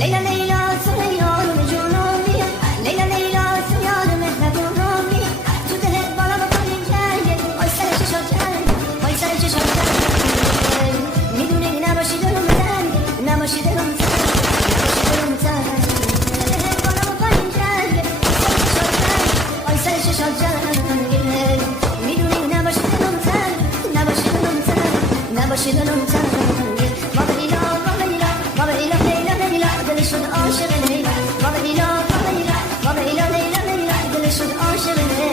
لیلا لیلا تو یارم جونمی، لیلا لیلا تو یار مهربونمی، تو دلت بالا بکنیم جنگ، آی سر چشات جنگ، آی سر چشات جنگ، میدونی نباشی دلم تنگ، نباشی دلم تنگ، نباشی دلم تنگ، دلت بالا بکنیم جنگ، آی سر چشات جنگ، میدونی نباشی دلم تنگ، نباشی دلم تنگ، نباشی دلم تنگ، بابا لیلا بابا لیلا بابا لیلا لیلا لیلا دل شد عاشق لیلا، بابا لیلا بابا لیلا بابا لیلا لیلا لیلا دل شد عاشق لیلا.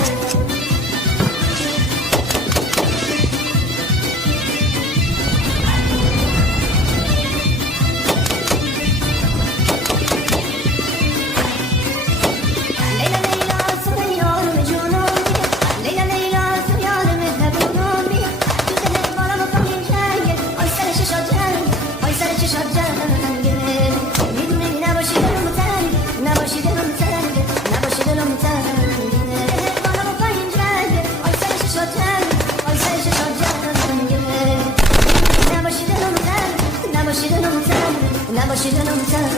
نباشی دلم تنگ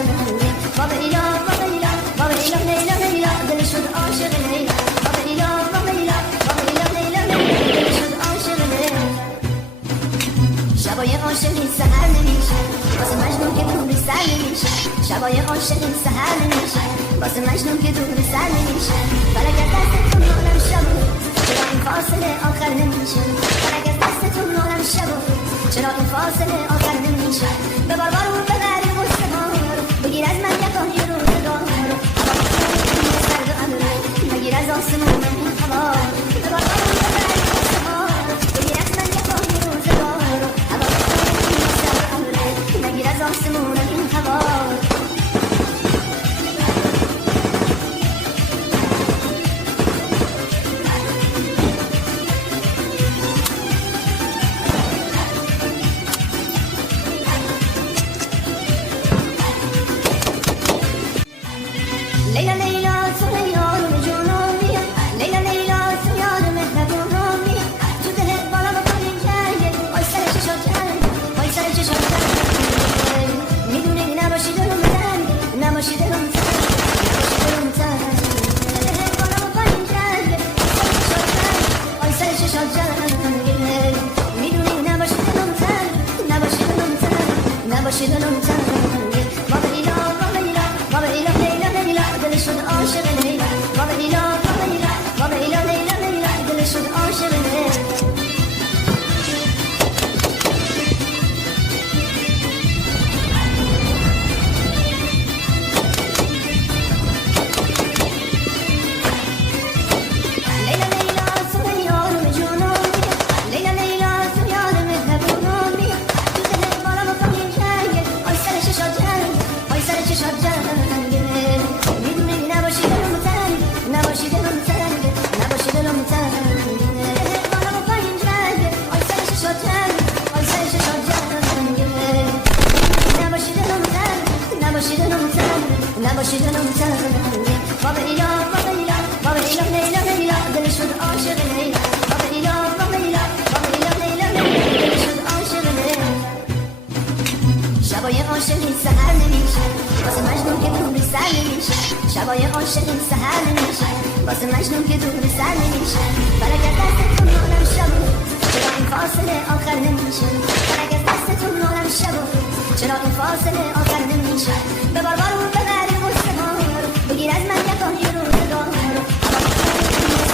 بابا لیلا بابا لیلا بابا لیلا لیلا لیلا دل شد عاشق لیلا، بابا لیلا بابا لیلا بابا لیلا لیلا لیلا دل شد عاشق لیلا. شبای عاشقی سحر نمیشه واسه مجنون که دور سر نمیشه، شبای عاشقی سحر نمیشه واسه مجنون که دور سر نمیشه، برگرد دستتون نالم شب چرا این فاصله آخر نمیشه، برگرد دستتون نالم شب چرا این فاصله آخر نمیشه، ببار بارو ببری بگیر از من یکانی روزگار سرد امره نگیر از آسمون این هوا، ببار بارو ببری بگیر از من یکانی روزگار سرد امره نگیر از آسمون این هوا. لیلا لیلا تو یارم جونمی، لیلا لیلا تو یار مهربونمی، تو دلت بالا بکنیم جنگ، آی سر چشات جنگ، آی سر چشات جنگ، میدونی نباشی دلم تنگ، نباشی دلم تنگ، نباشی دلم تنگ، دلت بالا بکنیم جنگ، آی سر چشات جنگ، میدونی نباشی دلم تنگ، نباشی دلم تنگ، نباشی دلم تنگ، بابا لیلا بابا لیلا بابا لیلا دل شد عاشق لیلا، بابا لیلا بابا لیلا بابا لیلا لیلا لیلا دل شد عاشق لیلا. نباشی دلم تنگ بابا لیلا بابا لیلا بابا لیلا لیلا لیلا دل شد عاشق لیلا، بابا لیلا بابا لیلا بابا لیلا لیلا لیلا دل شد عاشق لیلا. شبای عاشقی سحر نمیشه واسه مجنون که دور سر نمیشه، شبای عاشقی سحر نمیشه واسه مجنون که دور سر نمیشه، برگرد دستتون نالم شب چرا این فاصله آخر نمیشه، برگرد دستتون نالم شب چرا این فاصله آخر نمیشه، ببار بارو ببری بگیر از من یکانی روزگار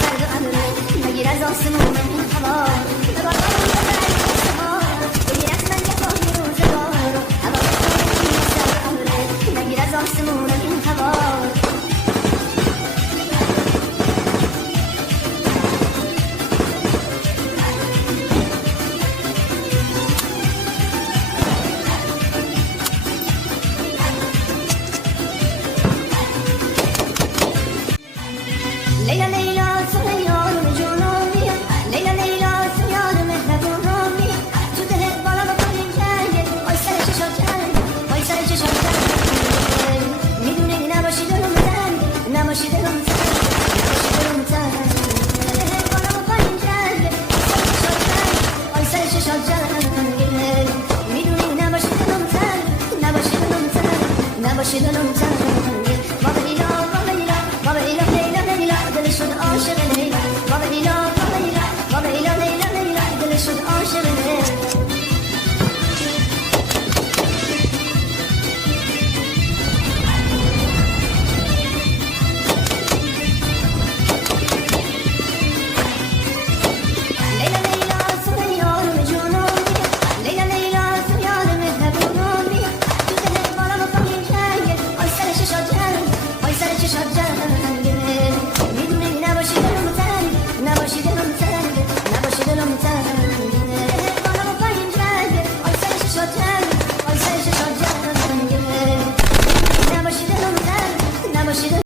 سرد امره نگیر از آسمون این هوا، ببار بارو ببری بگیر از من یکانی روزگار سرد امره نگیر از آسمون این هوا. نباشی دلم تنها